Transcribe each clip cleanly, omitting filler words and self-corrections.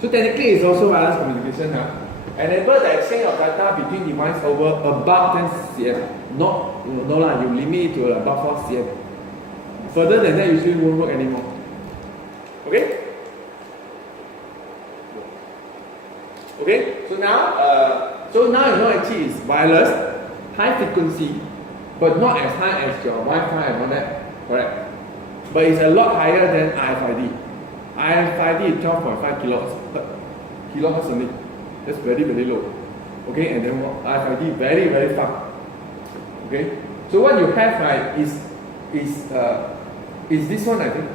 So technically it's also wireless communication. Enable the exchange of data between devices over about 10 cm. No, you limit it to about 4 cm. Further than that, usually won't work anymore. Okay? Okay, so now you know actually it's wireless, high frequency, but not as high as your Wi-Fi and all that, correct? But it's a lot higher than RFID. RFID is 12.5 kilohertz only. That's very, very low. Okay, and then RFID very, very fast. Okay, so what you have right is this one, I think.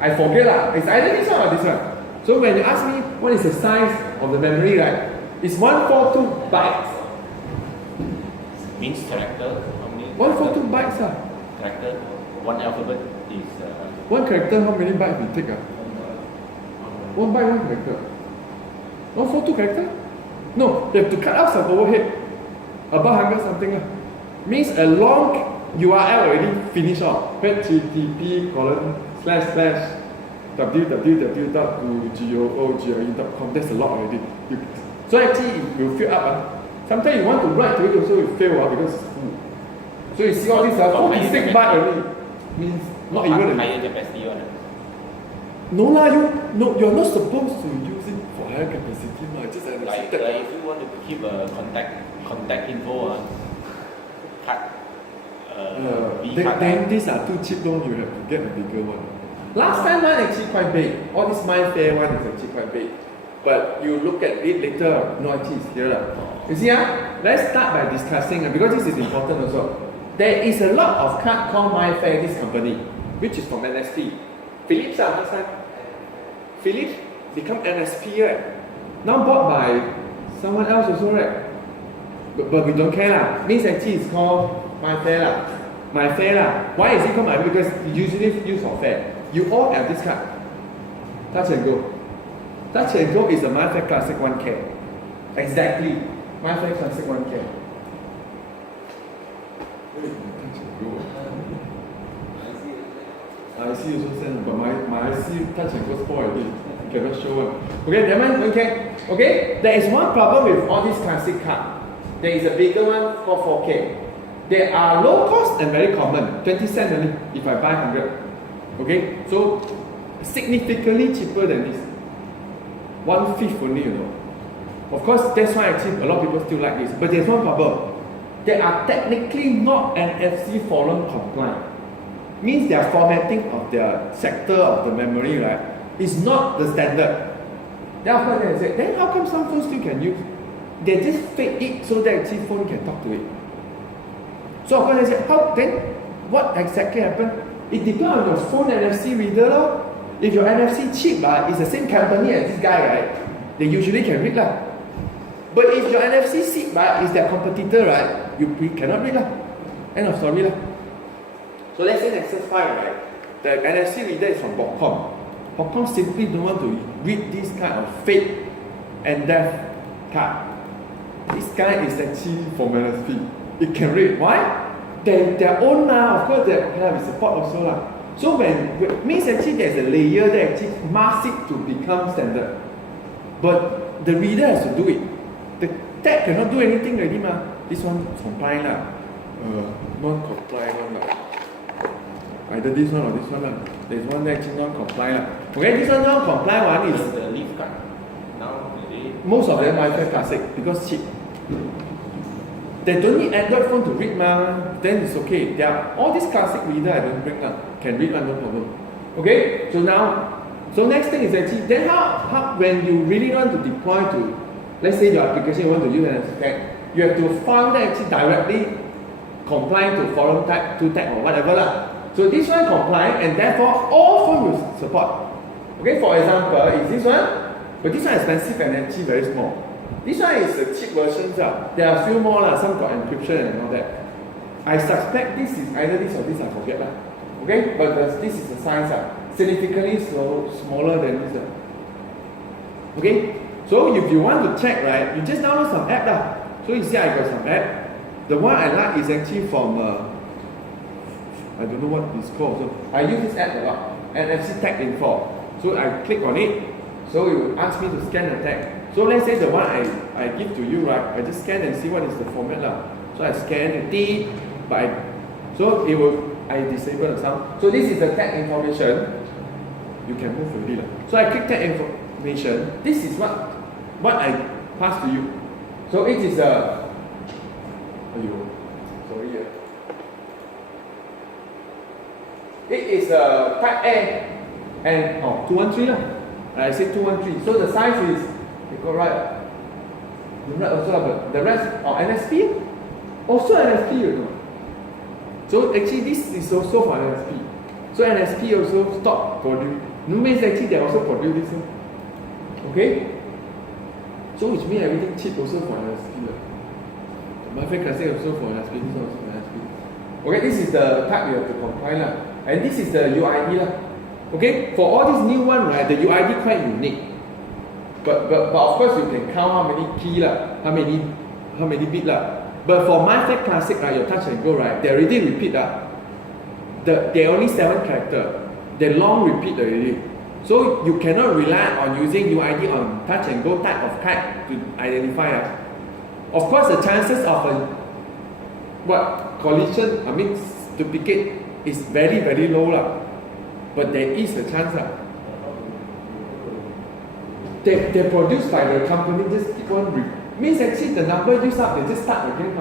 I forget lah. It's either this one or this one. So when you ask me what is the size of the memory, right? It's 142 bytes. Means character. How many? 142 bytes. Character. One alphabet is. One character, how many bytes we take? 1 byte, 1 character. 142 character? No, they have to cut out some overhead. About 100 something. Means a long URL already finished off. http://www.google.com. That's a lot already. So actually it will fill up. Sometimes you want to write to it also will fail because it's full. So you see all these 46 bytes already. Means not even higher capacity one. No lah, you're not supposed to use it for higher capacity. Just like if you want to keep a contact info then these are too cheap though, you have to get a bigger one. Last time one actually quite big. All this Mifare one is actually quite big. But you look at it later, no actually it's here. You see, let's start by discussing, because this is important also. There is a lot of card called Mifare, this company, which is from NFC. Philips last time. Philips become NSP, right? Now bought by someone else also, right? But we don't care lah. Means actually it's called Mifare lah. Mifare lah. Why is it called Mifare? Because you usually use for fair. You all have this card. Touch and go. Touch and go is a Mifare Classic 1K. Exactly. Mifare Classic 1K. Touch and go. I see also send, but my IC touch and go spoiled already. Cannot show one. Okay, never mind. Okay. Okay. There is one problem with all these classic cards. There is a bigger one called 4K. They are low cost and very common. 20 cents only if I buy 100. Okay, so significantly cheaper than this. 1/5 only, you know. Of course, that's why actually a lot of people still like this. But there's one problem. They are technically not NFC Forum compliant. Means their formatting of their sector of the memory, right, is not the standard. Then of course they say, then how come some phones still can use? They just fake it so that actually phone can talk to it. So of course they say, how then? What exactly happened? It depends on your phone NFC reader lor. If your NFC chip it's the same company as this guy, right? They usually can read lah. But if your NFC chip is their competitor, right? You cannot read lah. End of story lah. So let's say Nexus 5, right? The NFC reader is from Broadcom. Broadcom simply don't want to read this kind of fake NDEF card. This guy is actually from NFC. It can read. Why? Their own of course they have support also lah. So when means actually there's a layer that actually masks it to become standard. But the reader has to do it. The tag cannot do anything already ma. This one compliant lah. Non-compliant one lah. Either this one or this one lah. There's one that actually non-compliant lah. Okay, this one non-compliant one is the leaf card. Now most of them Mifare Classic because cheap. They don't need Android phone to read then it's okay. There are all these classic reader I don't bring can read no problem. Okay, so next thing is actually then how when you really want to deploy to, let's say your application you want to use an NFC tag, you have to find that actually directly compliant to Forum Type 2 tag or whatever lah. So this one compliant and therefore all phone will support. Okay, for example is this one, but this one is expensive and actually very small. This one is a cheap version. There are a few more, some got encryption and all that. I suspect this is either this or this, I forget. Okay, but this is the size, significantly smaller than this. Okay, so if you want to check, right, you just download some app. So you see I got some app. The one I like is actually from, I don't know what it's called. So I use this app a lot, NFC Tags Mifare. So I click on it. So it will ask me to scan the tag. So let's say the one I give to you, right? I just scan and see what is the format lah. So I scan and so it will, I disable the sound. So this is the tag information. You can move already lah. So I click tag information. This is what I pass to you. So it is a, sorry. It is a type A and 213 lah. I say 213. So the size is, you go right. You write also, but the rest NSP, also NSP, you know. So actually this is also for NSP. So NSP also stop producing. No means actually they also produce this one. Okay? So which means everything cheap also for NSP. The Mifare Classic also for NSP, this one also for NSP. Okay, this is the type you have to compile lah. And this is the UID lah. Okay, for all these new one, right, the UID quite unique. But of course you can count how many key lah, how many bit lah. But for Mifare Classic, right, your touch and go, right, they already repeat lah. They're only 7 characters. They long repeat already. So you cannot rely on using UID on touch and go type of card to identify. Of course, the chances of a collision, duplicate is very, very low lah. But there is a chance lah. They're produced by the company, just keep on means actually the number used up, they just start again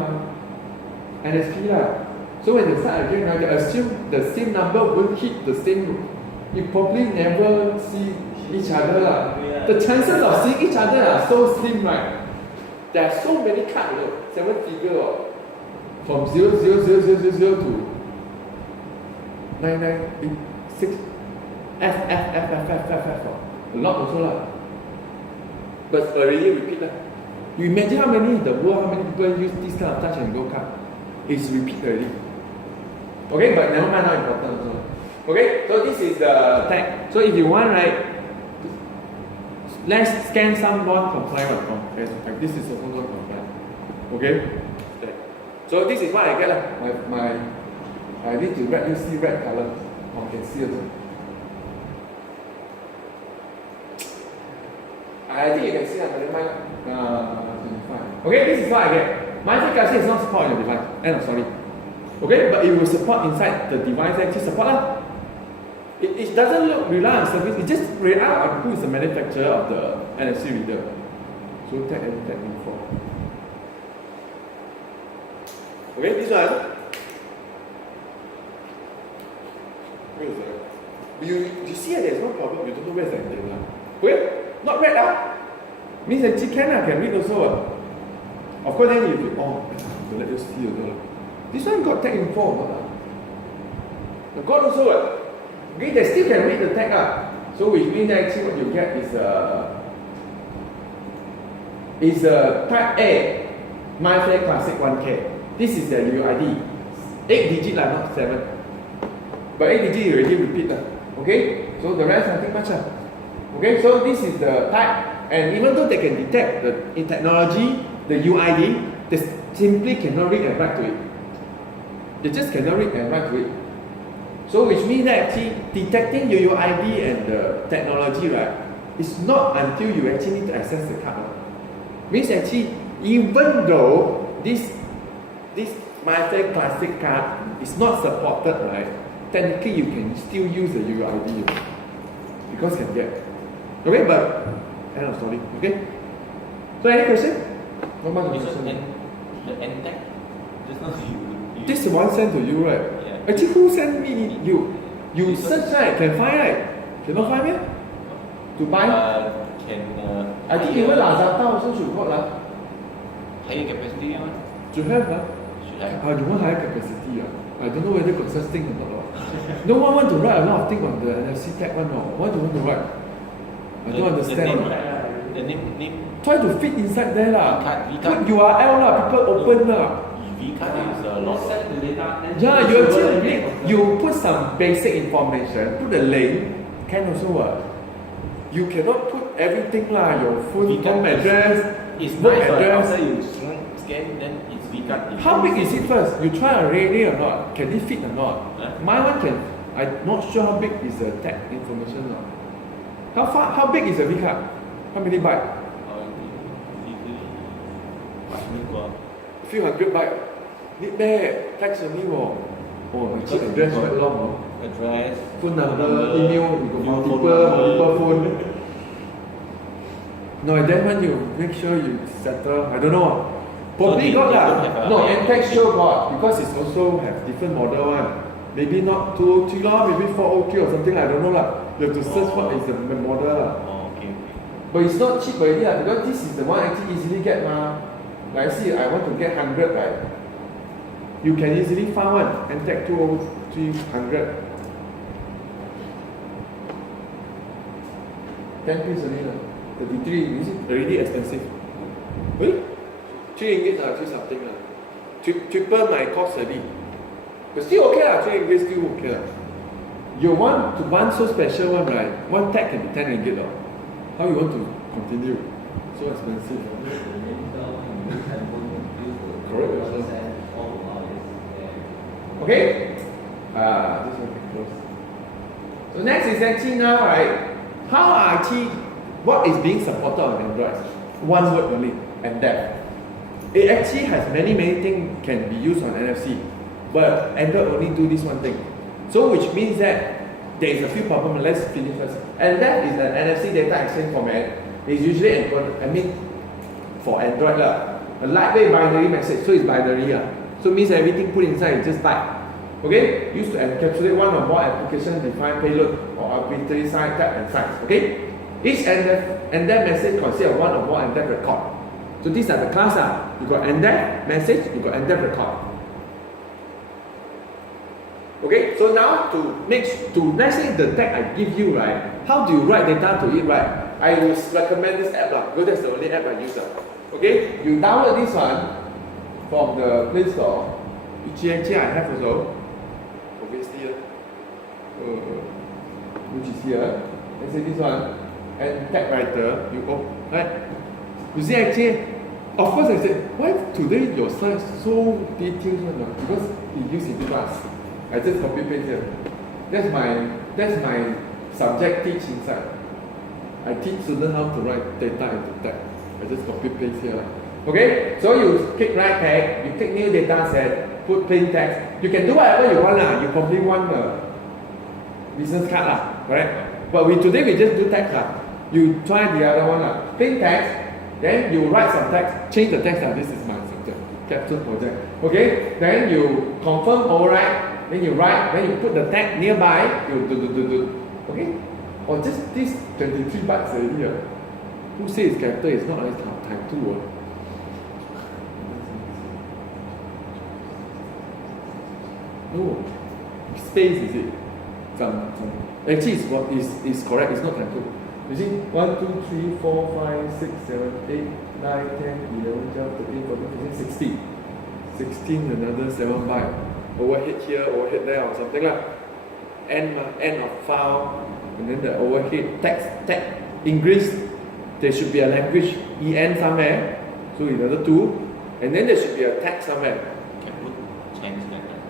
NSP lah. So when they start again, they assume the same number will hit the same. You probably never see each other lah. The chances of seeing each other are so slim, right? There are so many cards, 7 figure from 00000 to 9986 F. A lot also lah. But already repeat lah. You imagine how many in the world, how many people use this kind of touch and go card. It's repeat already. Okay, but never mind, not important also. Okay, so this is the tag. So if you want, right, let's scan some non-compliant from Facebook. This is also non-compliant. Okay? So this is what I get lah. I need to see red color. You can see also. I think you can see that, but never mind. 25. Okay, this is what I get. Mifare Classic is not support on your device. Sorry. Okay, but it will support inside the device. Actually support lah. It doesn't rely on service. It just rely on who is the manufacturer of the NFC reader. So tag info. Okay, this one. Where is that? You see that there's no problem. You don't know where's the antenna. Okay, not red means that you can read also. Of course, then you to let you see also. This one got tag info. Got also. Okay, they still can read the tag So which means that actually what you get is a type A Mifare Classic 1K. This is the UID. 8 digit lah, not 7. But 8 digit you already repeat lah. Okay? So the rest nothing much lah. Okay, so this is the type. And even though they can detect in technology, the UID, they simply cannot read and write to it. They just cannot read and write to it. So which means that actually detecting your UID and the technology, right, is not until you actually need to access the card. Means actually, even though this Mifare Classic card is not supported, right, technically you can still use the UID because can get. Okay, but end of story. Okay. So any question? No more question. The end tag. Just now you. This is one sent to you, right? Yeah. Actually, who sent me you? You search, right? Can find, right? Cannot find me? To buy? I think even Lazada also should got lah. Higher capacity one. Should have lah. Should have. You want higher capacity I don't know whether got such thing or not. No one want to write a lot of things on the NFC tag one. No. What do you want to write? I don't understand. The name. Try to fit inside there lah. V-card. Put URL lah. People open lah. V-card is a lot. Yeah, you put some basic information. Put the link. Can also You cannot put everything lah. Your phone address. It's book nice, address. After you scan, then it's V-card. How big is it first? You try already or not? Can it fit or not? Huh? My one can. I'm not sure how big is the tag information or not. How big is the V card? How many bytes? Few hundred bytes. Need that. Text only more. Oh, actually address quite long. Address. Phone number, email, you got multiple phone. No, and then when you make sure you settle, I don't know. Probably got that. No, and text sure got, because it's also have different model one. Maybe not 203 lah, maybe 403 or something, I don't know lah. You have to search what is the model lah. Oh, okay. But it's not cheap already lah, because this is the one actually easily get ma. Like I see, I want to get 100, right? You can easily find one and take 203, 100. 10 piece only lah. 33, is it already expensive? Wait, 3 ringgit lah, 3 something lah. Triple my cost already. But still okay lah, 3 ringgit still okay lah. You want to one so special one, right? One tag can be 10 ringgit lah. How you want to continue? So expensive. Correct. Okay? This one can close. So next is actually now, right? How are actually, what is being supported on Android? One word only, NDEF. It actually has many things can be used on NFC, but Android only do this one thing. So which means that there is a few problems. Let's finish first. NDEF is an NFC data exchange format. It's usually encoded, for Android lah. A lightweight binary message, so it's binary lah. So it means everything put inside is just byte. Okay? Used to encapsulate one or more application-defined payload or arbitrary size, type, and size. Okay? Each NDEF message consists of one or more NDEF record. So these are the class. You got NDEF message, you got NDEF record. Okay? So now let's say the tag I give you, right? How do you write data to it, right? I will recommend this app because that's the only app I use. Okay? You download this one from the Play Store, which actually I have also. Obviously, which is here. Let's say this one, and tag writer, you go, right? You see actually, of course I said, why today your slides so detailed one? Because he used it in class. I just copy paste here. That's my subject teach inside. I teach students how to write data into tag. I just copy paste here. Okay, so you click right tag, you click new data set, put plain text. You can do whatever you want lah. You probably want a business card lah, correct? But today we just do text lah. You try the other one lah. Plain text, then you write some text, change the text lah. This is my subject, capstone project. Okay, then you confirm override, then you write, then you put the tag nearby. You do. Okay, or just this 23 bytes already. Who says character is not like type 2? No, space is it? Actually, it's correct. It's not type 2. You see, 1, 2, 3, 4, 5, 6, 7, 8, 9, 10, 11, 12, 13, 14, 15, 16. 16, another 7 byte. Overhead here, overhead there, or something like. End of file, and then the overhead tag English. There should be a language EN somewhere, so another 2, and then there should be a tag somewhere. Can put Chinese letter.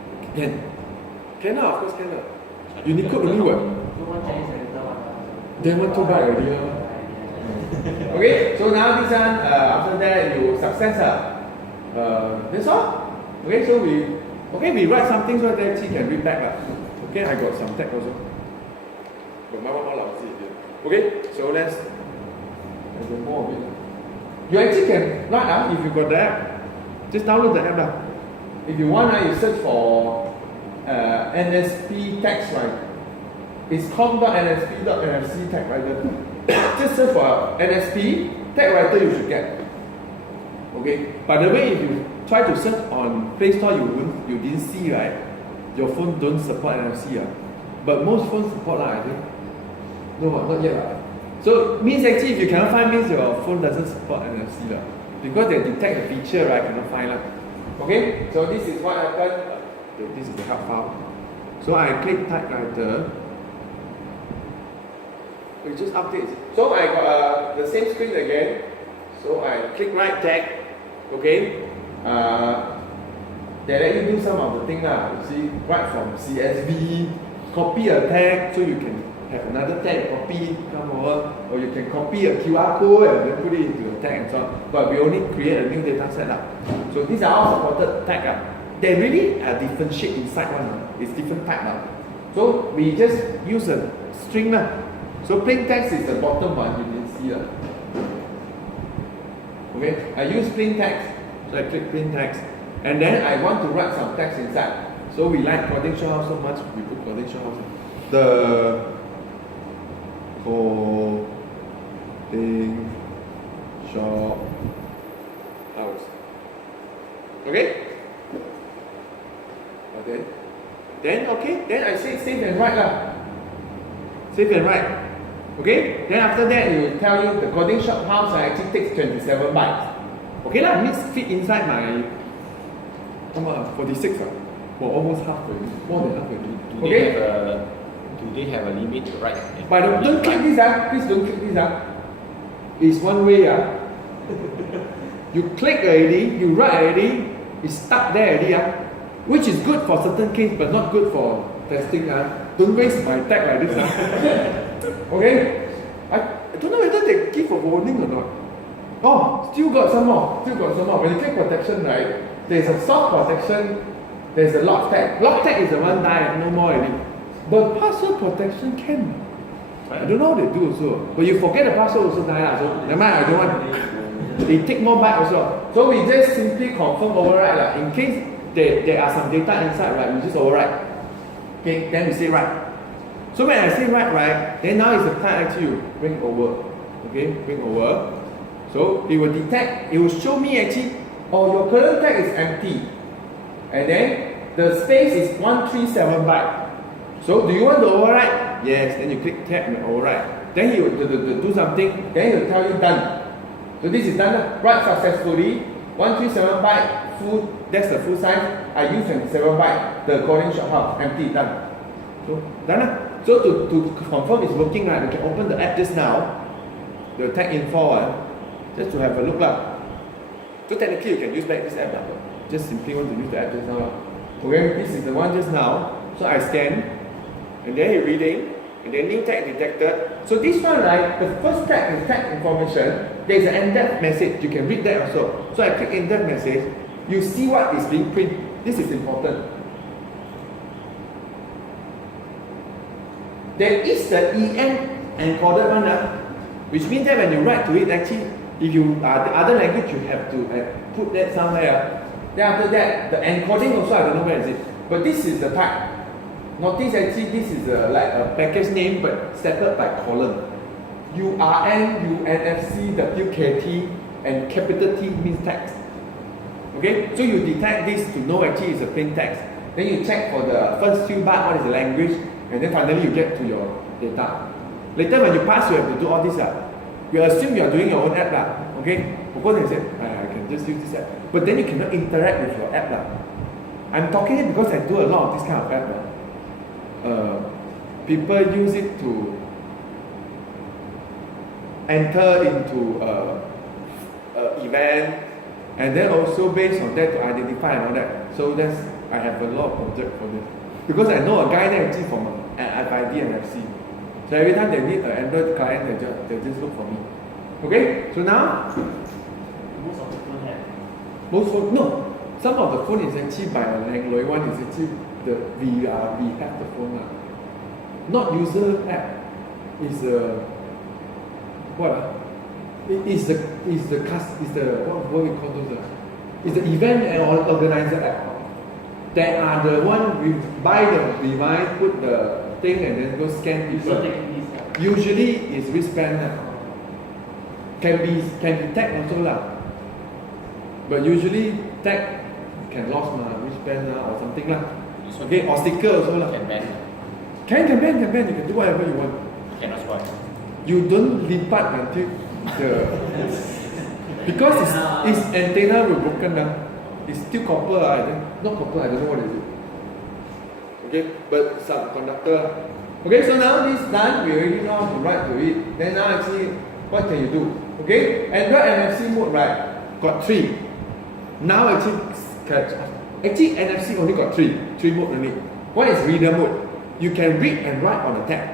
Can of course can. Unicode only what? Then 1 2 byte already. Okay, so now this one, after that you success. That's all. Okay, so we write something so that she can read back. Okay, I got some tag also. But my one all see it. Okay, so let's do more of it. You actually can write if you got the app. Just download the app. If you want, you search for NSP tags, right? It's com.nsp.nfc tag writer. Just search for NSP tag writer, you should get. Okay. By the way, if you try to search on Play Store, you didn't see, right? Your phone don't support NFC, but most phones support, I think. No, not yet. So means actually, if you cannot find, means your phone doesn't support NFC, because they detect the feature, right? Cannot find. Okay. So this is what happened. This is the help file. So I click tag writer. We just update. So I got the same screen again. So I click right tag. Okay. They let you do some of the things. You see, right from CSV, copy a tag so you can have another tag, copy, come over, or you can copy a QR code and then put it into a tag and so on. But we only create a new data set. So these are all supported tag. They really are different shape inside one. It's different type. So we just use a string. So plain text is the bottom one, you can see. Okay, I use plain text. So I click plain text. And then I want to write some text inside. So we like coding shop so much, we put coding shop. The coding shop house. Okay? Okay. Then I say save and write Save and write. Okay? Then after that it will tell you the coding shop house actually takes 27 bytes. Okay lah, means fit inside my 46 well, almost half already, more than half already. Do they have a limit to write? But don't click this please don't click this It's one way You click already, you write already, it's stuck there already which is good for certain case but not good for testing Don't waste my tag like this Okay? I don't know whether they give a warning or not. Oh, still got some more. When you click protection, right, there's a soft protection, there's a lock tag. Lock tag is the one die, no more already. But password protection can. I don't know how they do also. But you forget the password also die. So never mind, I don't want. They take more byte also. So we just simply confirm override. In case there are some data inside, right, we just override. Okay, then we say write. So when I say write, right, then now is the time actually you bring over. Okay, bring over. So it will detect, it will show me actually, your current tag is empty. And then the space is 137 byte. So do you want to override? Yes, then you click tab and override. Then he will do something, then he will tell you done. So this is done, write successfully, 137 byte, full, that's the full size. I use 27 byte, the coding shop house, empty, done. So done. So to confirm it's working, right, we can open the app just now, the tag info just to have a look So technically you can use back this app Just simply want to use the app just now Okay, this is the one just now. So I scan, and then you're reading, and then new tag detected. So this one, right, the first tag is tag information. There is an NDEF message. You can read that also. So I click NDEF message. You see what is being printed. This is important. There is the EN encoded one, which means that when you write to it, actually, if you are the other language, you have to put that somewhere. Then after that, the encoding also, I don't know where is it. But this is the type. Notice actually this is like a package name but separated by column. URN, NFC, WKT, and capital T means text. Okay, so you detect this to know actually it's a plain text. Then you check for the first few bytes what is the language, and then finally you get to your data. Later when you pass, you have to do all this. You assume you are doing your own app. Okay, of course they said, I can just use this app. But then you cannot interact with your app. I'm talking it because I do a lot of this kind of app. People use it to enter into event, and then also based on that to identify and all that. So that's, I have a lot of project for this. Because I know a guy there actually from FID NFC. So every time they need an Android client, they just look for me. Okay, so now Most of the phone have. most phone, no, some of the phone is actually by a Langloi one is actually we have the phone not user app. Is what? It is the what we call those? Is the event and organizer app. That are the one we buy the device, put the thing, and then go scan people. Usually is wristband. Can be tag also but usually tag can lost wristband or something Okay, or sticker also Can ban. Can ban. You can do whatever you want. Cannot spoil. You don't lipat until the because it's antenna will broken It's still copper. I think not copper. I don't know what is it. Okay, but subconductor. Okay, so now this is done. We already know how to write to it. Then now actually, what can you do? Okay, Android NFC mode, right? Got 3. Now actually NFC only got 3 mode only. One is reader mode. You can read and write on the tag.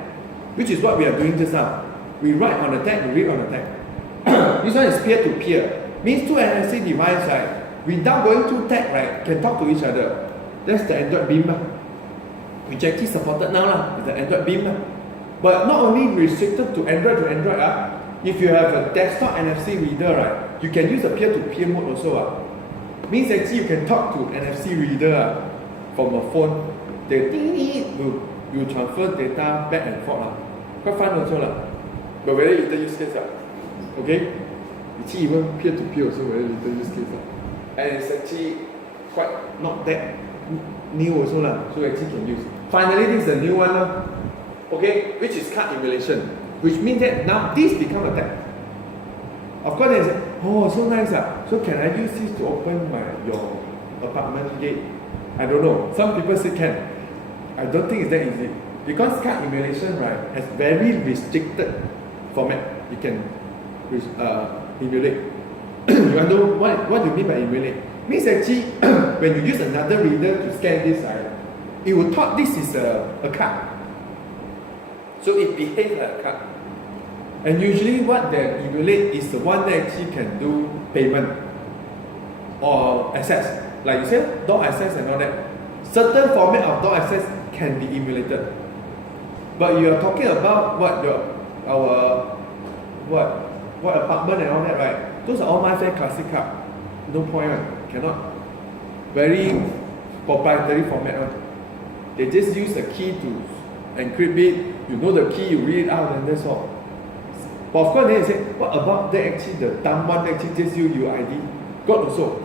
which is what we are doing just now. We write on the tag, we read on the tag. This one is peer-to-peer. Means two NFC devices, right, without going through tag, right, can talk to each other. That's the Android beam, which actually supported now, is the Android beam. But not only restricted to Android, if you have a desktop NFC reader, right, you can use a peer-to-peer mode also. Means actually you can talk to NFC reader from a phone. They will transfer data back and forth. Quite fun also. But very little use case. Okay? It's even peer-to-peer also very little use case. And it's actually quite not that new also. So actually can use. Finally, this is the new one. Okay? Which is card emulation. Which means that now this becomes a tag. Of course, they say, oh, so nice. So can I use this to open your apartment gate? I don't know. Some people say can. I don't think it's that easy. Because card emulation, right, has very restricted format. You can emulate. You know what do you mean by emulate? Means actually, when you use another reader to scan this, right, it will thought this is a card. So it behaves like a card. And usually what they emulate is the one that actually can do payment or access. Like you said, door access and all that. Certain format of door access can be emulated. But you are talking about what apartment and all that, right? Those are all Mifare Classic card. No point, cannot. Very proprietary format. They just use the key to encrypt it. You know the key, you read it out, and that's all. But of course, then you say, what about that actually the dumb one that actually just use UID? God also.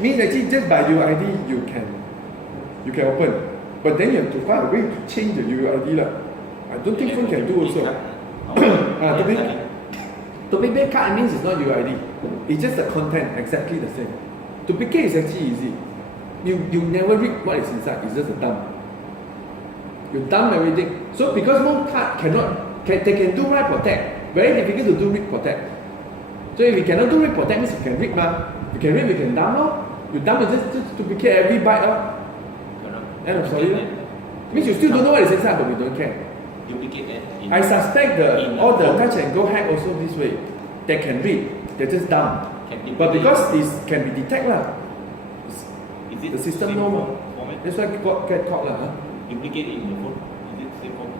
Means actually just by UID you can open. But then you have to find a way to change the UID. I don't think phone can do also. To make that card means it's not UID. It's just the content, exactly the same. To duplicate is actually easy. You never read what is inside, it's just a dump. You dump everything. So because no card they can do write protect. Very difficult to do read protect. So if you cannot do read protect, means you can read. You can read, you can dump. You dump, you just duplicate every byte. End of story. Means you still don't know what is inside, but we don't care. Duplicate it. I suspect all the touch and go hack also this way. They can read, they just dump. But because it can be detected, the system knows. That's why get caught. Duplicate it in the phone. Is it same phone?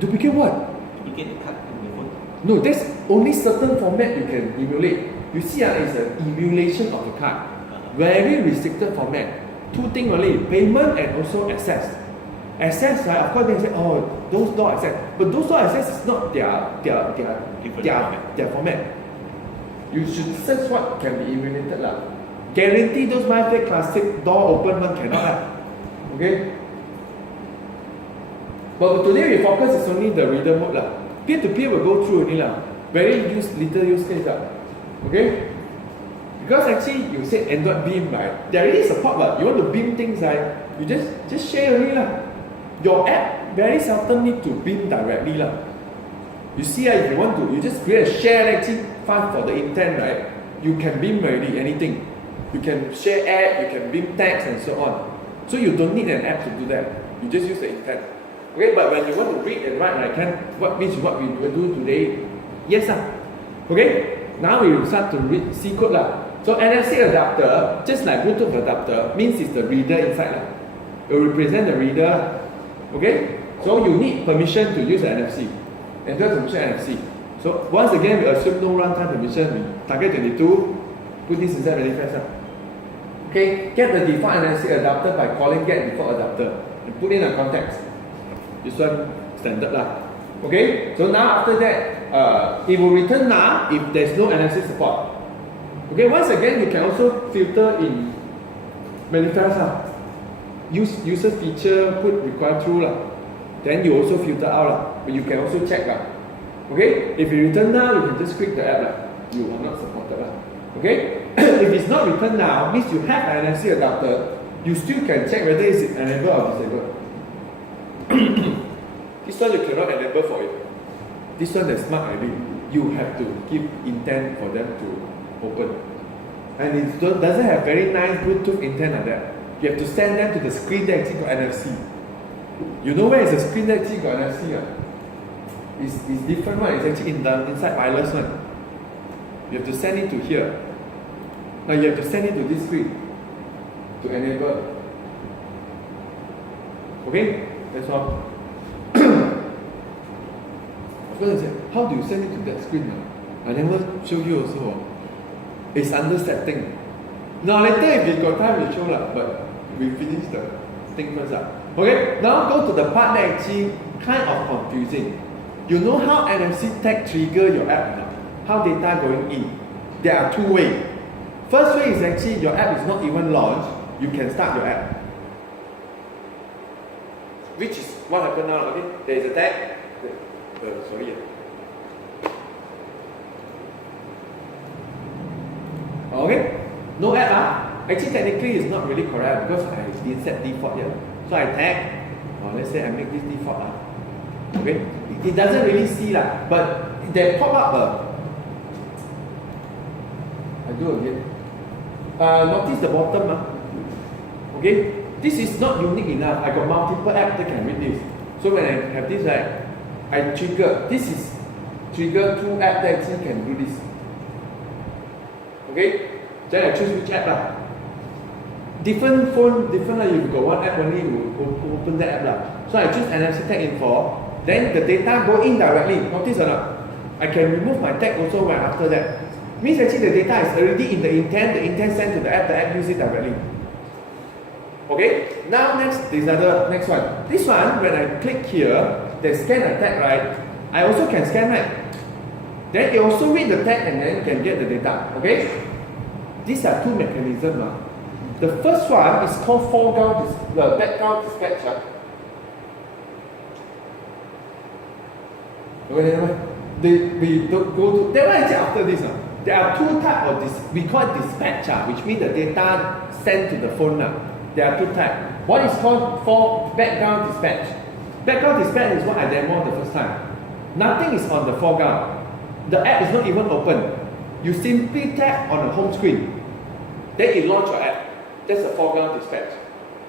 Duplicate what? Duplicate the card in the phone. No, there's only certain format you can emulate. You see, it's an emulation of the card. Very restricted format. Two things only, payment and also access. Access, right? Of course, they say, oh, those door access. But those door access is not their format. You should search what can be emulated. Guarantee those Mifare Classic door open one cannot. Okay? But today we focus is only the reader mode. Peer-to-peer will go through only. Very little use case. Okay? Because actually you said Android beam, right? There is support. You want to beam things, right? You just share only. Your app very seldom need to beam directly. You see, if you want to, you just create a share actually file for the intent, right? You can beam already, anything. You can share app, you can beam tags and so on. So you don't need an app to do that. You just use the intent. Okay, but when you want to read and write, right, what we will do today? Yes, okay. Now we will start to read C code. So NFC adapter, just like Bluetooth adapter, means it's the reader inside. It will represent the reader. Okay? So you need permission to use the NFC. Enter permission NFC. So once again, we assume no runtime permission. We target 22. Put this inside really fast. Okay, get the default NFC adapter by calling get default adapter and put in a context. This one standard Okay, so now after that, it will return now if there's no NFC support. Okay, once again, you can also filter in manifest. Use user feature, put required true. Then you also filter out. But you can also check. Okay, if you return now, you can just click the app. You are not supported. Okay, if it's not returned now, means you have an NFC adapter. You still can check whether it's enabled or disabled. This one you cannot enable for it. This one is smart ID. You have to give intent for them to open. And it doesn't have very nice Bluetooth intent like that. You have to send them to the screen that actually got NFC. You know where is the screen that actually got NFC? is different one. It's actually inside wireless one. You have to send it to here. Now you have to send it to this screen to enable. Okay, that's all. How do you send it to that screen now? I never show you also. It's under setting. Now later if you got time we'll show lah, but we finish the thing first lah. Okay, now go to the part that actually kind of confusing. You know how NFC tag trigger your app now? How data going in? There are two ways. First way is actually your app is not even launched, you can start your app. Which is what happened now, okay? There is a tag. Sorry. Okay, no app. Actually, technically, it's not really correct because I didn't set default yet. So I tag. Let's say I make this default. Okay, it doesn't really see but they pop up. I do again. Notice the bottom. Okay, this is not unique enough. I got multiple apps that can read this. So when I have this, I trigger. This is trigger two apps that actually can do this. Okay, then I choose which app. Different phone, different. You've got one app only, you open the app. So I choose NFC Tag Info. Then the data go in directly. Notice or not? I can remove my tag also right after that. Means actually the data is already in the intent sent to the app use it directly. Okay, now next one. This one, when I click here, they scan a tag, right? I also can scan, right? Then it also read the tag and then can get the data. Okay? These are two mechanisms. The first one is called background dispatcher. Okay, we don't go to that one is after this. There are two types of this. We call it dispatcher, which means the data sent to the phone now. There are two types. One is called for background dispatch. Background dispatch is what I demoed the first time. Nothing is on the foreground. The app is not even open. You simply tap on the home screen. Then it launch your app. That's a foreground dispatch.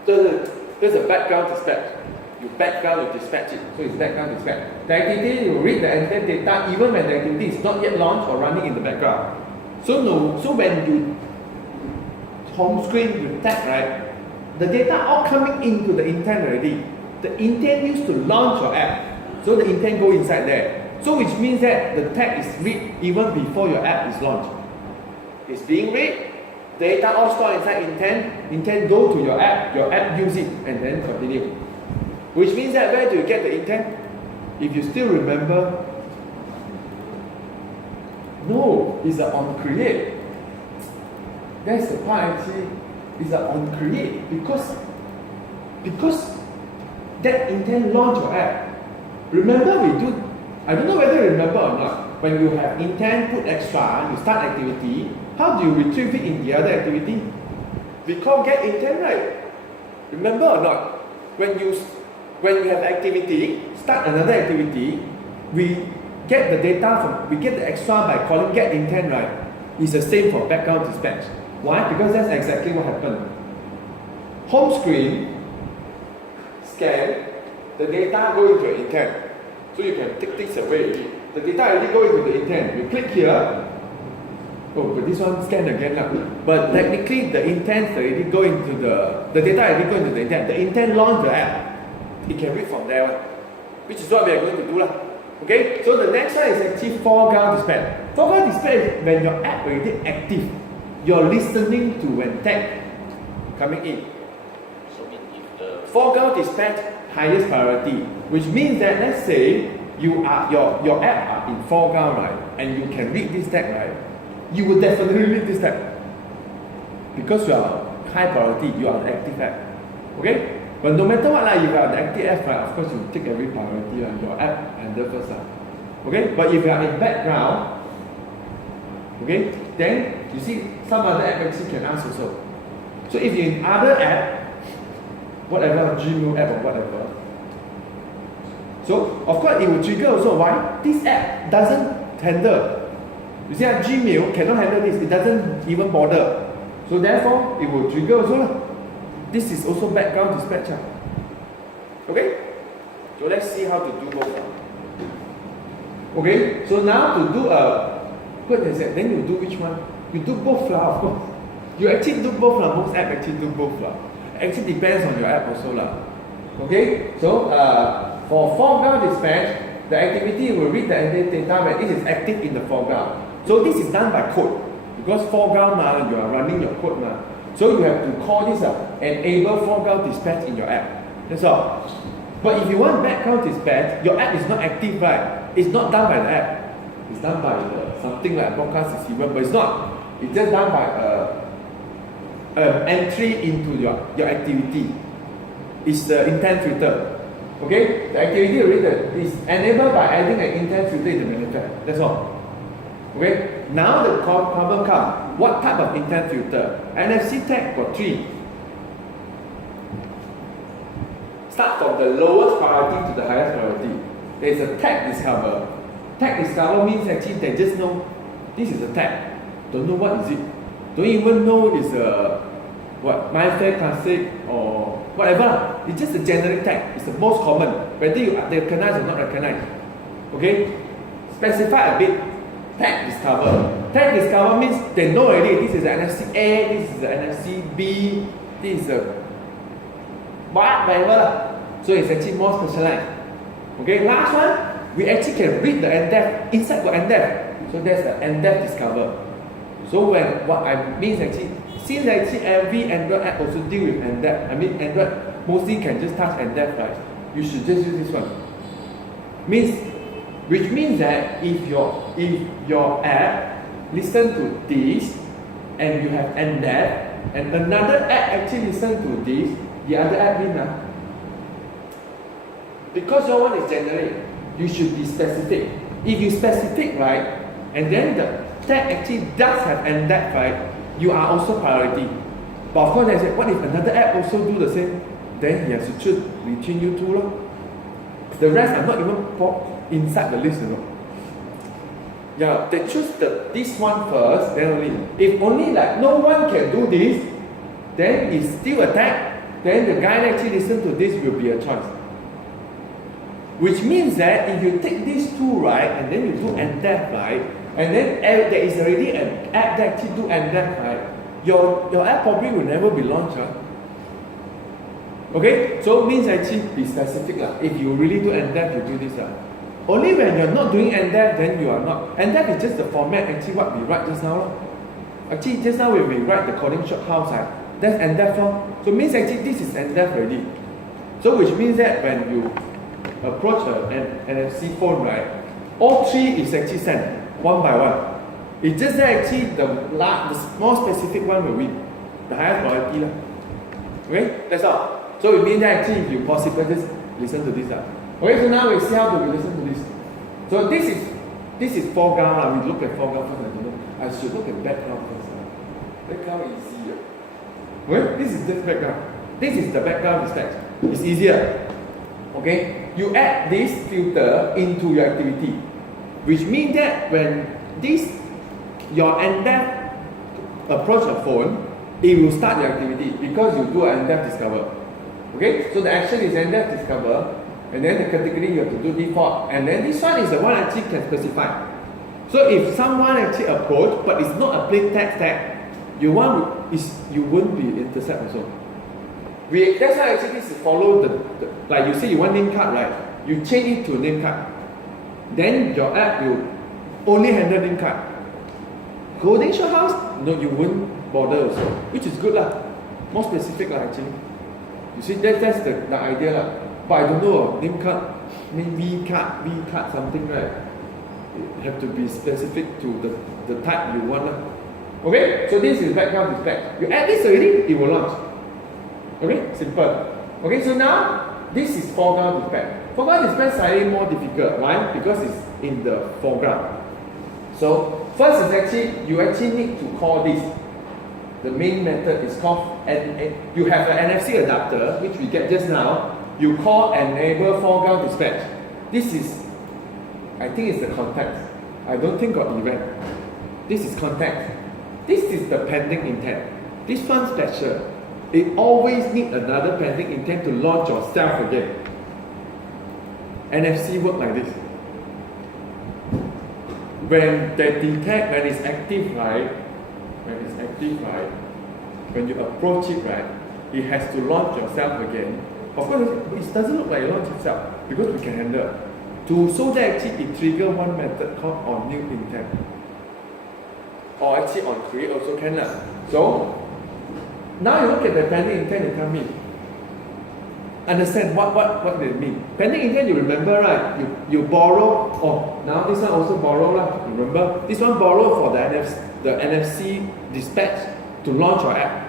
There's a background dispatch. You dispatch it. So it's background dispatch. The activity will read the entire data even when the activity is not yet launched or running in the background. So when you home screen you tap, right? The data all coming into the intent already. The intent used to launch your app. So the intent go inside there. So which means that the tag is read even before your app is launched. It's being read, data all stored inside intent go to your app use it and then continue. Which means that where do you get the intent? If you still remember, no, it's an on create. That's the part actually. Is on create because that intent launch your app. Remember I don't know whether you remember or not. When you have intent put extra, you start activity. How do you retrieve it in the other activity? We call get intent, right? Remember or not? When you have activity, start another activity, we get the data we get the extra by calling get intent, right? It's the same for background dispatch. Why? Because that's exactly what happened. Home screen, scan, the data go into intent. So you can take this away. The data already go into the intent. You click here. Oh, but this one scan again now. But technically the intent already go into the data already go into the intent. The intent launch the app. It can read from there, which is what we are going to do lah. Okay? So the next one is actually foreground dispatch. Foreground dispatch is when your app already active. You're listening to when tag coming in. So if the foreground dispatch highest priority, which means that let's say your app are in foreground, right, and you can read this tag, right, you will definitely read this tag because you are high priority, you are an active app. Okay? But no matter what, if you are an active app, right, of course you take every priority, your app handle first. Okay? But if you are in background, okay, then you see some other app actually can ask also. So if you're in other app, whatever, Gmail app or whatever, so of course it will trigger also. Why? This app doesn't handle. You see, Gmail cannot handle this. It doesn't even bother. So therefore, it will trigger also. This is also background dispatch. Okay? So let's see how to do both. Okay, so now to do a, what is it? Then you do which one? You do both lah, of course. You actually do both lah. Most apps actually do both lah. Actually depends on your app also lah. Okay, so for foreground dispatch, the activity will read the NDEF data when it is active in the foreground. So this is done by code because foreground you are running your code so you have to call this enable foreground dispatch in your app. That's all. But if you want background dispatch, your app is not active, right? It's not done by the app. It's done by something like broadcast receiver, but it's not. It's just done by entry into your activity. It's the intent filter. Okay? The activity reader is enabled by adding an intent filter in the method. That's all. Okay? Now the problem comes. What type of intent filter? NFC tag got 3. Start from the lowest priority to the highest priority. There is a tag discover. Tag discover means actually they just know this is a tag. Don't know what is it. Don't even know it's a Mifare Classic or whatever. It's just a generic tag. It's the most common. Whether you recognize or not recognize. Okay? Specify a bit. Tag discover. Tag discover means they know already. This is the NFC A. This is the NFC B. This is the whatever. So it's actually more specialized. Okay, last one, we actually can read the NDEF inside the NDEF. So that's the NDEF discover. So what I mean actually, since actually every Android app also deal with NDEF, I mean Android mostly can just touch NDEF, right? You should just use this one. Which means that if your app listen to this and you have NDEF and another app actually listen to this, the other app win. Because your one is generic, you should be specific. If you specific, right, and then the tag actually does have NDEF, right, you are also priority. But of course, I said, what if another app also do the same? Then you have to choose between you two. The rest are not even inside the list, Yeah, they choose this one first, then only. If only like no one can do this, then it's still a tag. Then the guy that actually listen to this will be a choice. Which means that if you take these two, right, and then you do NDEF, right, and then there is already an app that actually do NDEF, right, your app probably will never be launched. Okay, so it means actually be specific. If you really do NDEF, you do this. Only when you're not doing NDEF, then you are not. NDEF is just the format, actually what we write just now. Actually, just now when we write the coding short house, that's NDEF. So it means actually this is NDEF already. So which means that when you approach an NFC phone, right, all 3 is actually sent one by one. It's just that actually the more specific one will win, the highest priority. Okay, that's all. So it means that actually if you possible just listen to this. Okay, so now we see how to listen to this. So this is foreground. We look at foreground first. I don't know. I should look at background first. Background is easier. Okay, this is just background. This is the background dispatch. It's easier. Okay, you add this filter into your activity, which means that when your NDEF approach a phone, it will start the activity because you do an NDEF discover. Okay, so the action is NDEF discover, and then the category you have to do default, and then this one is the one actually can specify. So if someone actually approach, but it's not a plain text tag, you won't be intercept also. That's why actually this is follow the like you say you want name card, right? You change it to name card. Then your app will only handle name card. Coding short house, no, you won't bother also, which is good more specific actually. You see that's the idea But I don't know name card, V card something, right? You have to be specific to the type you want. Okay, so this is background dispatch. You add this already, it will launch. Okay, simple. Okay, so now this is foreground dispatch. Foreground dispatch is slightly more difficult. Why? Because it's in the foreground. So first is actually you actually need to call this. The main method is called you have an NFC adapter which we get just now. You call enable foreground dispatch. This is, I think it's the context. I don't think of event. This is context. This is the pending intent. This one's special. It always needs another pending intent to launch yourself again. NFC work like this. when they detect, when it's active, right? When you approach it, right, it has to launch yourself again. Of course, it doesn't look like it launches itself because we can handle. So that actually it triggers one method called on new intent. Or actually on create also can. So now you look at the pending intent and tell me. Understand what they mean. Pending intent, you remember, right? You borrow. Oh, now this one also borrow lah. Remember, this one borrow for the NFC dispatch to launch your app.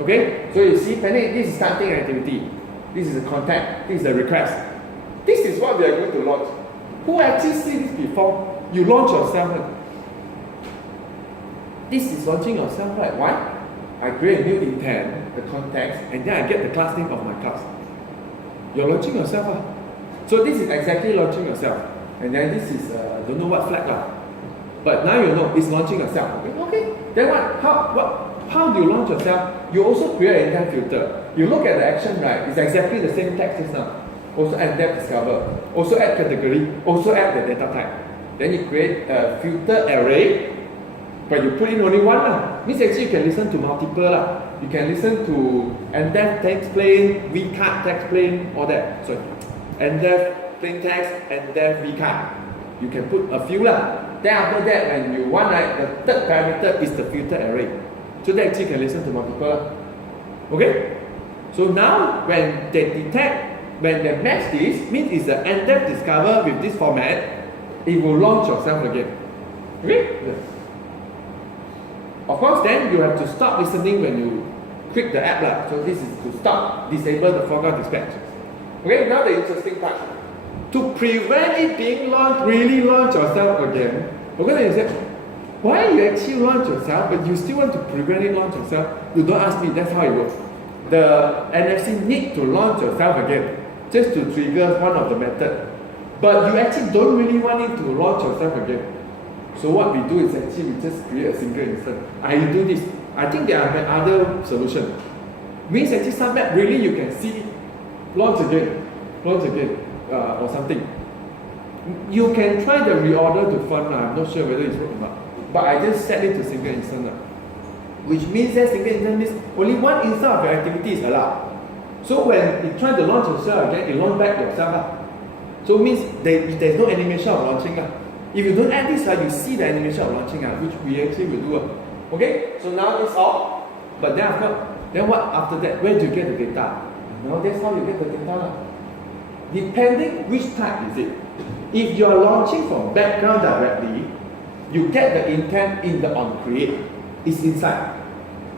Okay, so you see, pending. This is starting activity. This is a contact. This is a request. This is what we are going to launch. Who actually see this before? You launch yourself. This is launching yourself, right? Why? I create a new intent, the context, and then I get the class name of my class. You're launching yourself. So this is exactly launching yourself. And then this is, don't know what flag. But now you know, it's launching yourself. Okay. Then what? How do you launch yourself? You also create an intent filter. You look at the action, right? It's exactly the same text as now. Also add depth discover. Also add category. Also add the data type. Then you create a filter array. But you put in only one Means actually you can listen to multiple You can listen to NDEF text plain, VCAT text plain, all that. So NDEF plain text, NDEF VCAT. You can put a few Then after that, when you want, right, the third parameter is the filter array. So that actually you can listen to multiple Okay? So now when they detect, when they match this, means it's the NDEF discover with this format, it will launch yourself again. Okay? Yeah. Of course, then you have to stop listening when you click the app. So this is to stop, disable the foreground dispatch. Okay, now the interesting part. To prevent it being launched, really launch yourself again. Okay, then you say, why you actually launch yourself, but you still want to prevent it launch yourself? You don't ask me, that's how it works. The NFC need to launch yourself again, just to trigger one of the method. But you actually don't really want it to launch yourself again. So what we do is actually we just create a single instance. I do this. I think there are other solutions. Means actually some app really you can see launch again, or something. You can try the reorder to fun. I'm not sure whether it's working or not. But I just set it to single instance. Which means that single instance means only one instance of your activity is allowed. So when you try to launch yourself again, it launch back yourself. So it means there's no animation of launching. If you don't add this, you see the animation of launching, which we actually will do. Okay, so now it's off. But then after, then what after that? Where do you get the data? Now that's how you get the data. Depending which type is it. If you are launching from background directly, you get the intent in the on create. It's inside.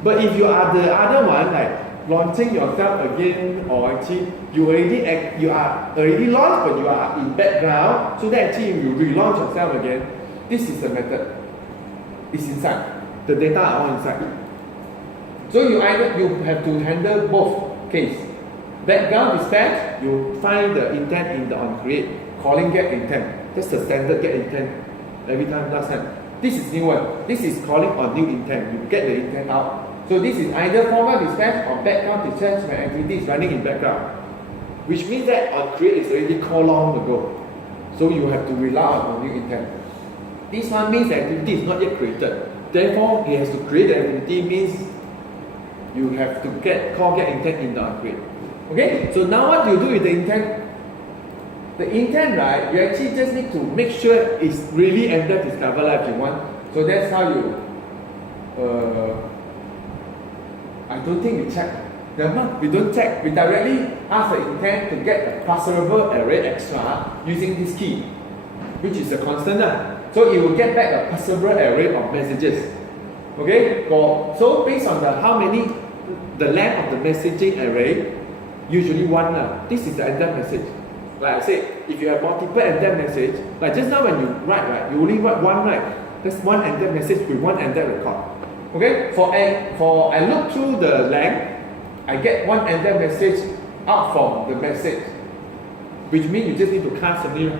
But if you are the other one, like launching yourself again, or actually you are already launched, but you are in background, so that actually you relaunch yourself again. This is the method. It's inside. The data are all inside. So you have to handle both cases. Background dispatch, you find the intent in the on create, calling get intent. That's the standard get intent every time last time. This is new one. This is calling on new intent. You get the intent out. So this is either forward dispatch or background dispatch when activity is running in background. Which means that on create is already called long ago. So you have to rely on new intent. This one means the activity is not yet created. Therefore, he has to create the activity means you have to call get intent in the on create. Okay? So now what do you do with the intent? The intent, right, you actually just need to make sure it's really NDEF discover if you want. So that's how you I don't think we check. We don't check. We directly ask the intent to get a parserable array extra using this key, which is a constant. So it will get back a parserable array of messages. Okay? So based on the length of the messaging array, usually one. This is the NDEF message. Like I said, if you have multiple NDEF message, like just now when you write, right, you only write one, right? That's one NDEF message with one NDEF record. Okay, for I look through the length, I get one NDEF message out from the message, which means you just need to cast a new.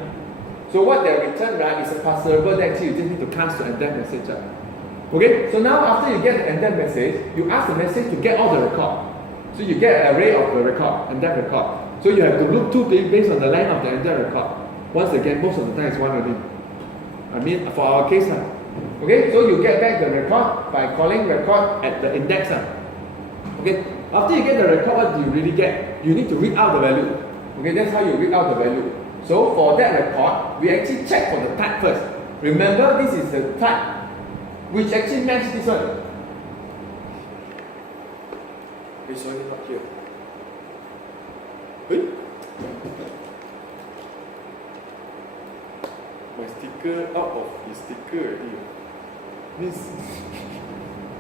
So what they return, right, is a parserable that actually you just need to cast the NDEF message. Okay, so now after you get the NDEF message, you ask the message to get all the record. So you get an array of the record, NDEF record. So you have to look through based on the length of the NDEF record. Once again, most of the time it's one only. I mean for our case. Okay, so you get back the record by calling record at the index. Okay, after you get the record, what do you really get? You need to read out the value. Okay, that's how you read out the value. So for that record, we actually check for the type first. Remember, this is the type which actually matches this one. It's only not here. Hey? My sticker out of the sticker already. This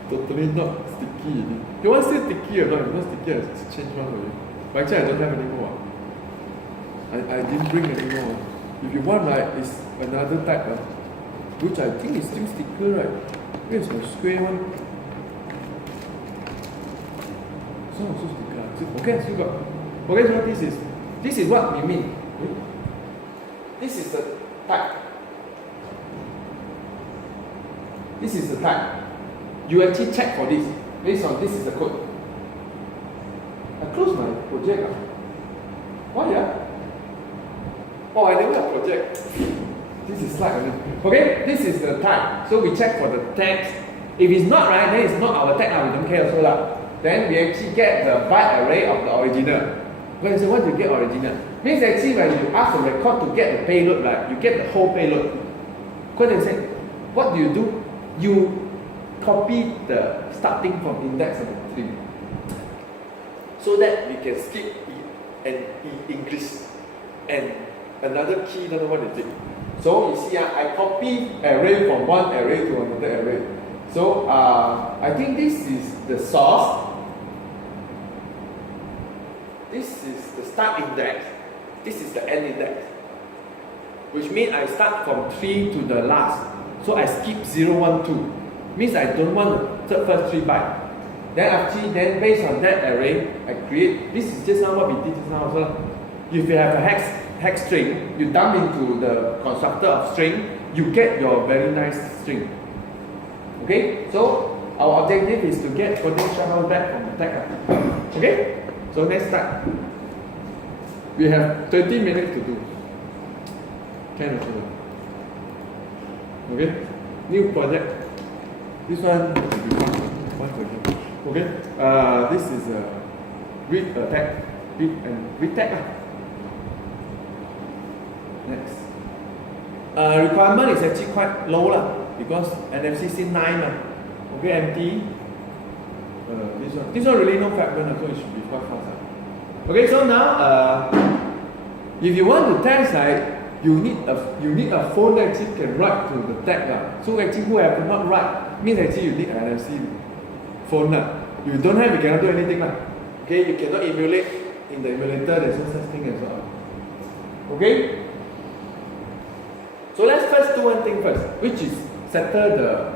totally not sticky. You want still sticky or not? If not sticky, I change one for you. But actually, I don't have anymore. I didn't bring anymore. If you want, right, it's another type, which I think is still sticker, right? Where's my square one? So also sticker. Okay, still got. Okay, so this is what we mean. This is the type. This is the type. You actually check for this. Based on this is the code. I close my project. Why? Oh, I never have project. This is slide only. Okay, this is the type. So we check for the tags. If it's not right, then it's not our tag. We don't care also. Then we actually get the byte array of the original. When you say, what do you get original? Means actually when you ask the record to get the payload, right, you get the whole payload. What do? You copy the starting from index of the string, so that we can skip E and English and another key, another one is it. So you see, I copy array from one array to another array. So I think this is the source. This is the start index. This is the end index. Which means I start from 3 to the last. So I skip 0, 1, 2. Means I don't want the first 3 bytes. Then based on that array, I create. This is just now what we did just now. So if you have a hex string, you dump into the constructor of string, you get your very nice string. Okay? So our objective is to get potential house back from the tag. Okay? So next start. We have 20 minutes to do. 10 or so. Okay? New project. This one will be one again. Okay? This is read tag. Read tag. Next. Requirement is actually quite low because NFC is 9 Okay, empty. This one really no fragment, so it should be quite fast. Okay, so now if you want to test, you need a phone that actually can write to the tag. So actually, who have not write means actually you need an NFC phone. If you don't have, you cannot do anything. Okay, you cannot emulate in the emulator. There's no such thing as well. Okay. So let's first do one thing first, which is settle the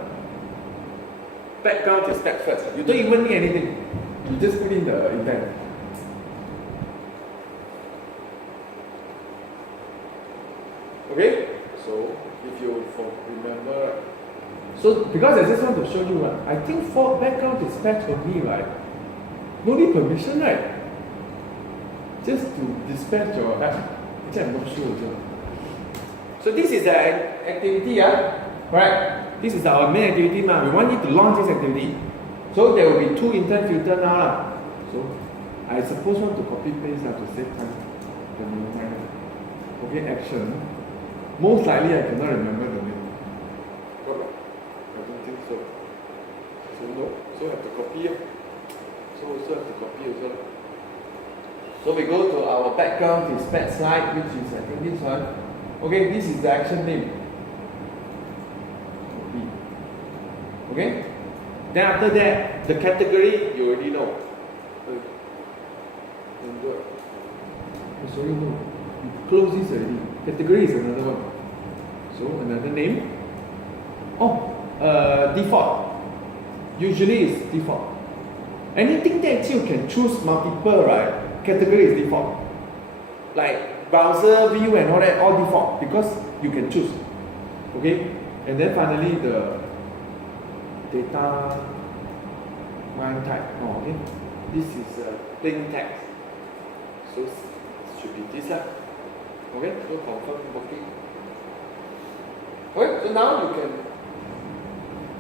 background to step first. You don't even need anything. You just put in the intent. Okay? So if you remember, so because I just want to show you, I think for background dispatch only, right? No need permission, right? Just to dispatch your app. Actually, I'm not sure. So this is the activity, right? This is our main activity now. We want you to launch this activity. So there will be 2 intent filter now. So I suppose want to copy paste to save time. Okay, action. Most likely I cannot remember the name. I don't think so. So no. So I have to copy. So also have to copy also. So we go to our background dispatch slide, which is I think this one. Okay, this is the action name. Okay? Then after that, the category you already know. Sorry, no. You close this already. Category is another one. So another name. Default. Usually it's default. Anything that you can choose multiple, right? Category is default. Like browser view and all that, all default because you can choose. Okay? And then finally the data line type. Okay? This is plain text. So it should be this. Okay? So confirm working. Okay, so now you can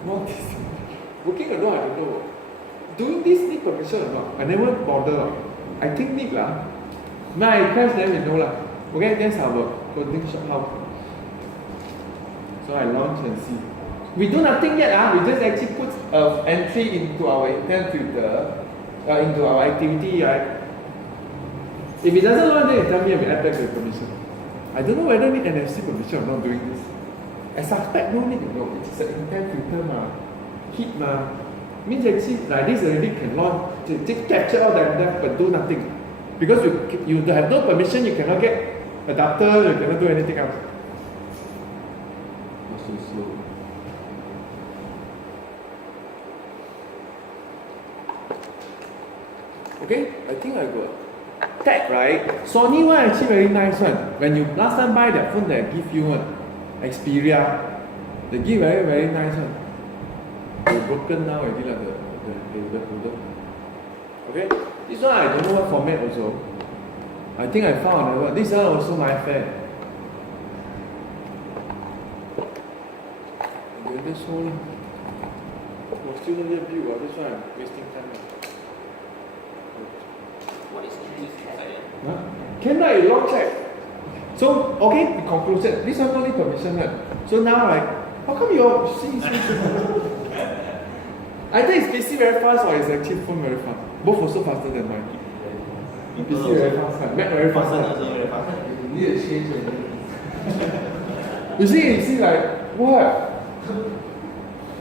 not this. Working alone, I don't know. Doing this need permission or not? I never bother. I think need lah. Now I crash then we know lah. Okay, that's our coding shop how. So I launch and see. We do nothing yet we just actually put an entry into our intent filter, into our activity, right? If it doesn't launch, then you tell me and we add back the permission. I don't know whether need NFC permission or not doing this. I suspect no need, it's an intent filter hit means actually like this already can launch, just capture all the NDEF but do nothing. Because you have no permission, you cannot get adapter, you cannot do anything else. It's so slow. Okay, I think I got tag, right? Sony one actually very nice one. When you last time buy their phone, they give you one. Xperia, they give very nice one. They're broken now already like the holder. Okay, this one I don't know what format also. I think I found another one. This one also Mifare. And then this one, still not yet built. This one I'm wasting time. What is this inside? Can I long check? So okay, the conclusion. This one only permission. So now how come you see? Either it's PC very fast or it's actually phone very fast. Both also faster than mine. PC very fast, Mac very fast. You need to change it. You see like what?